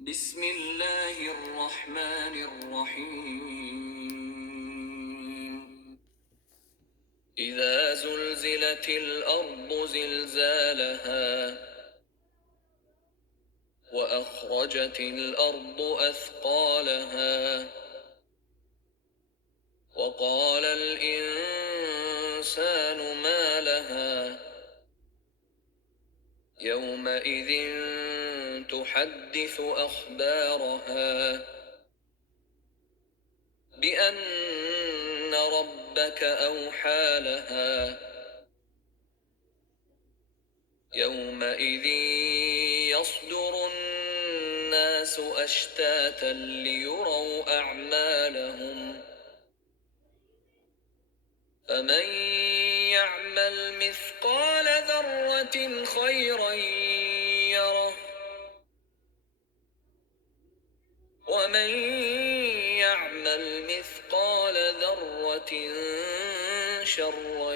بسم الله الرحمن الرحيم. إذا زلزلت الأرض زلزالها وأخرجت الأرض أثقالها وقال الإنسان ما لها يومئذ تحدث أخبارها بأن ربك أوحى لها يومئذ يصدر الناس أشتاتا ليروا أعمالهم فمن يعمل مثقال ذرة خيرا يره ومن يعمل مثقال ذرة شرا